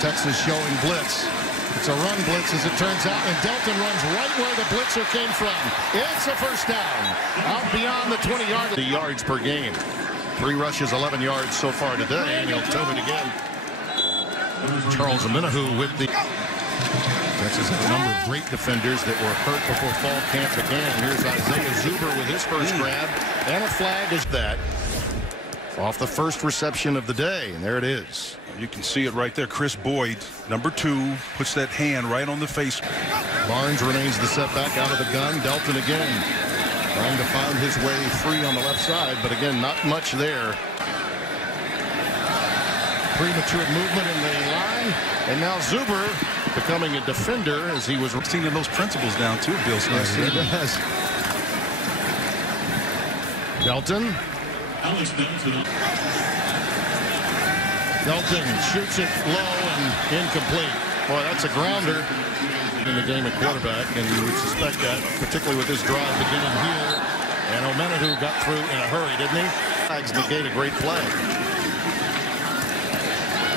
Texas showing blitz. It's a run blitz as it turns out, and Delton runs right where the blitzer came from. It's a first down. Out beyond the 20-yard line. The yards per game. 3 rushes, 11 yards so far today, and he'll tone it again. Charles Amenahu with the... Texas has a number of great defenders that were hurt before fall camp began. Here's Isaiah Zuber with his first grab, and a flag is that off the first reception of the day, and there it is. You can see it right there. Kris Boyd, number 2, puts that hand right on the face. Barnes remains the setback out of the gun. Delton again trying to find his way free on the left side, but again, not much there. Premature movement in the line, and now Zuber becoming a defender as he was seeing those principles down too, Bill Smith. Yes, he does. Delton. Delton shoots it low and incomplete. Boy, that's a grounder in the game at quarterback, and you would suspect that, particularly with this drive beginning here. And Amenahu got through in a hurry, didn't he? Flags negate a great play.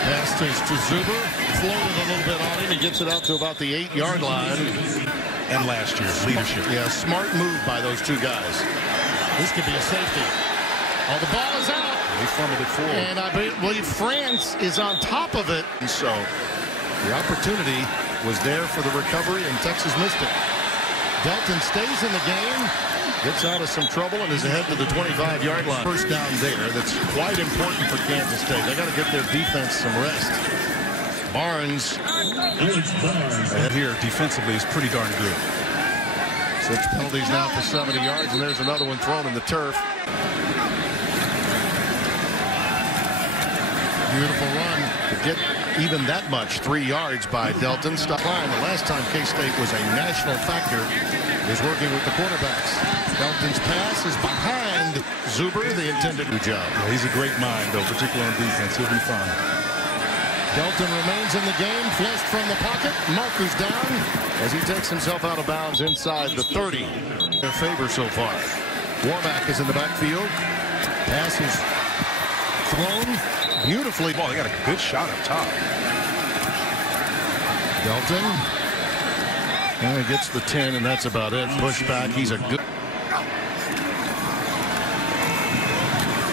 Pass to Zuber, floated a little bit on him. He gets it out to about the 8-yard line. And last year's leadership. Yeah, smart move by those two guys. This could be a safety. Oh, the ball is out. They fumbled it forward. And I believe France is on top of it. And so the opportunity was there for the recovery, and Texas missed it. Delton stays in the game, gets out of some trouble, and is ahead to the 25-yard line. First down there. That's quite important for Kansas State. They got to get their defense some rest. Barnes ahead here defensively is pretty darn good. 6 penalties now for 70 yards, and there's another one thrown in the turf. Beautiful run to get even that much. 3 yards by Delton. Stop line. The last time K-State was a national factor is working with the quarterbacks. Delton's pass is behind Zuber, the intended job. Yeah, he's a great mind, though, particularly on defense. He'll be fine. Delton remains in the game, flushed from the pocket. Marker's down as he takes himself out of bounds inside the 30. Their favor so far. Warmack is in the backfield. Pass is thrown beautifully. Ball, they got a good shot up top. Delton. And he gets the 10, and that's about it. Push back. He's a good.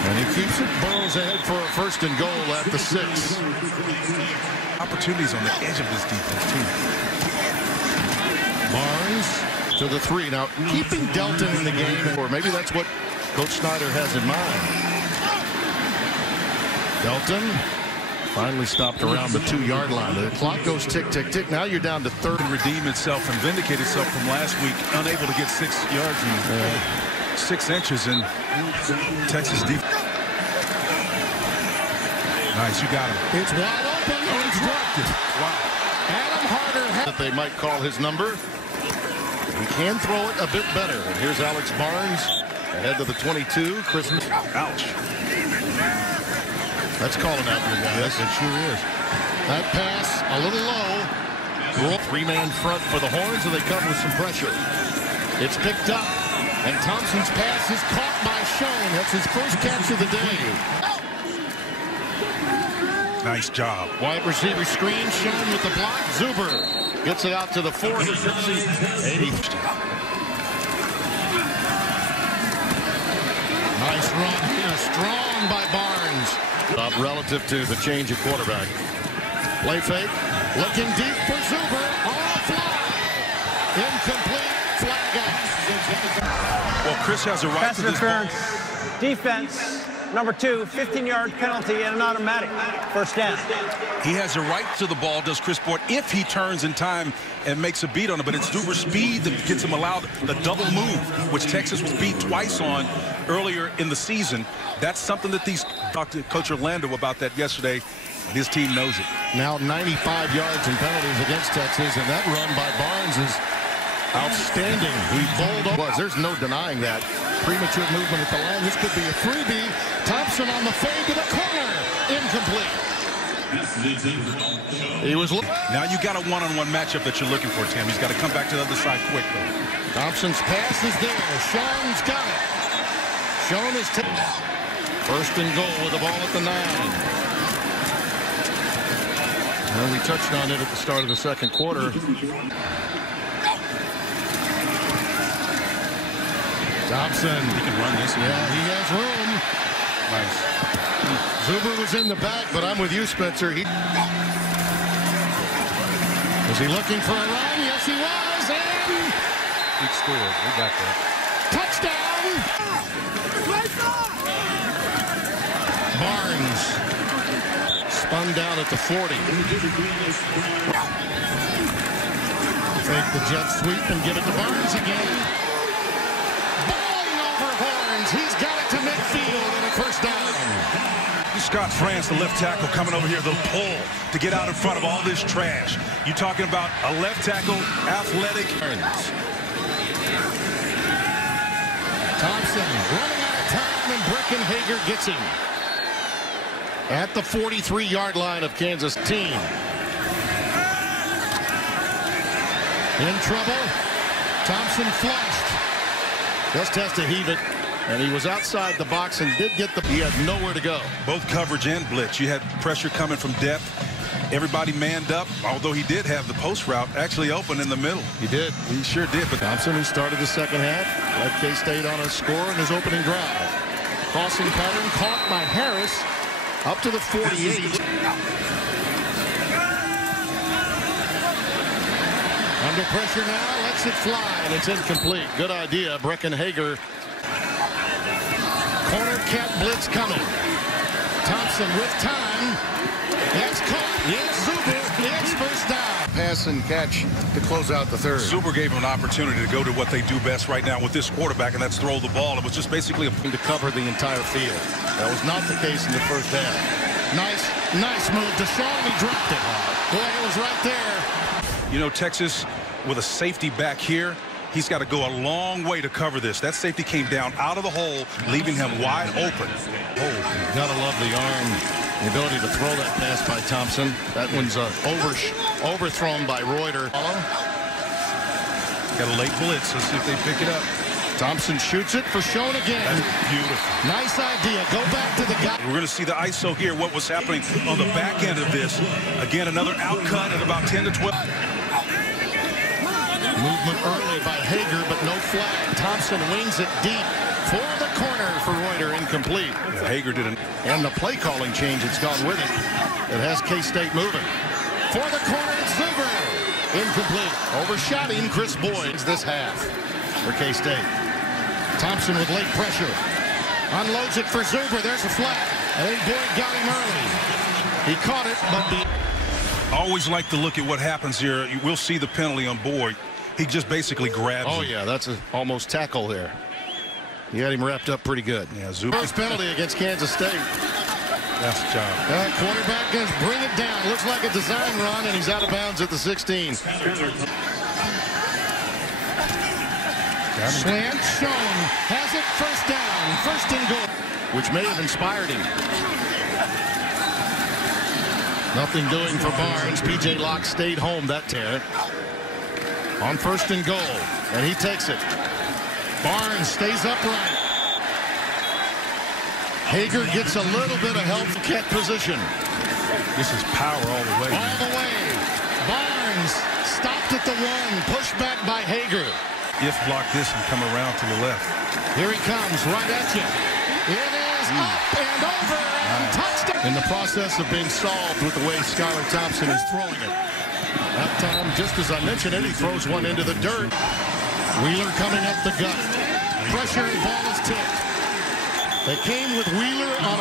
And he keeps it. Burrows ahead for a first and goal at the 6. Opportunities on the edge of this defense, too. Barnes to the 3. Now, keeping Delton in the game, or maybe that's what Coach Snyder has in mind. Delton finally stopped around the 2-yard line. The clock goes tick, tick, tick. Now you're down to 3rd. And redeem itself and vindicate itself from last week. Unable to get 6 yards and 6 inches in Texas defense. Nice, you got him. It's wide open. Unobstructed. Wow. Adam Harder. That they might call his number. He can throw it a bit better. And here's Alex Barnes ahead to the 22. Kris. Ouch. That's calling out your guys. Yes, it sure is. That pass a little low. 3-man front for the Horns, and they come with some pressure. It's picked up, and Thompson's pass is caught by Schoen. That's his first catch of the day. Nice job. Wide receiver screen. Schoen with the block. Zuber gets it out to the 4. 80. Nice run here. Strong by Barnes. Relative to the change at quarterback. Play fake. Looking deep for Zuber. On fly. Incomplete. Flag out. Well, Kris has a right Pass to this interference. ball. Defense. Number 2, 15-yard penalty and an automatic. First down. He has a right to the ball, does Kris Boyd, if he turns in time and makes a beat on it. But it's Zuber's speed that gets him allowed the double move, which Texas was beat twice on earlier in the season. That's something that these talked to Coach Orlando about that yesterday, and his team knows it. Now 95 yards in penalties against Texas, and that run by Barnes is outstanding. He bowled over. There's no denying that. Premature movement at the line. This could be a freebie. Thompson on the fade to the corner. Incomplete. He was. Now you got a one-on-one matchup that you're looking for, Tim. He's got to come back to the other side quick, though. Thompson's pass is there. Schoen's got it. Schoen is tipped. First and goal with the ball at the 9. Well, we touched on it at the start of the second quarter. Thompson. He can run this. Yeah, he has room. Nice. Zuber was in the back, but I'm with you, Spencer. Was he looking for a run? Yes, he was. And He scored. We got that. touchdown. Barnes spun down at the 40. Fake the jet sweep and give it to Barnes again. Bowling over Horns. He's got it to midfield and a first down. Scott France, the left tackle, coming over here, the pull to get out in front of all this trash. You talking about a left tackle, athletic. Thompson running out of time, and Breckenhager gets him at the 43-yard line of Kansas team. In trouble. Thompson flushed. Just has to heave it. And he was outside the box and did get he had nowhere to go. Both coverage and blitz. You had pressure coming from depth. Everybody manned up, although he did have the post route actually open in the middle. He did. He sure did. But Thompson, who started the second half, led K-State on a score in his opening drive. Crossing pattern caught by Harris up to the 48. Under pressure now, lets it fly, and it's incomplete. Good idea, Breckenhager. Corner cat blitz coming. Thompson with time. It's caught. It's Zuber. It's first down. Pass and catch to close out the third. Zuber gave him an opportunity to go to what they do best right now with this quarterback, and that's throw the ball. It was just basically to cover the entire field. That was not the case in the first half. Nice move. Deshaun, he dropped it. Boy, it was right there. You know, Texas with a safety back here, he's got to go a long way to cover this. That safety came down out of the hole, leaving him wide open. Oh, you gotta love the arm, the ability to throw that pass by Thompson. That one's overthrown by Reuter. Got a late blitz. Let's see if they pick it up. Thompson shoots it for Schoen again. That's beautiful. Nice idea. Go back to the guy. We're going to see the ISO here, what was happening on the back end of this. Again, another outcut at about 10 to 12. Movement early by Hager, but no flag. Thompson wings it deep for the corner for Reuter, incomplete. Hager did and the play calling change that's gone with it. It has K-State moving. For the corner, it's Zuber. Incomplete. Overshotting Kris Boyd this half for K-State. Thompson with late pressure. Unloads it for Zuber. There's a flag. I think Boyd got him early. He caught it, but always like to look at what happens here. You will see the penalty on Boyd. He just basically grabs him. Yeah, that's almost tackle there. He had him wrapped up pretty good. Yeah, Zuber. First penalty against Kansas State. That's the job. Quarterback going to bring it down. Looks like a design run, and he's out of bounds at the 16. Slant shown. Has it first down. First and goal. Which may have inspired him. Nothing doing for Barnes. P.J. Locke stayed home that tear. On first and goal. And he takes it. Barnes stays upright. Hager gets a little bit of help to get position. This is power all the way. All the way. Barnes stopped at the 1. Pushed back by Hager. If block this and come around to the left. Here he comes, right at you. It is up and over and touchdown. In the process of being solved with the way Skylar Thompson is throwing it. That time, just as I mentioned it, he throws one into the dirt. Wheeler coming up the gut. Pressure and ball is tipped. They came with Wheeler on a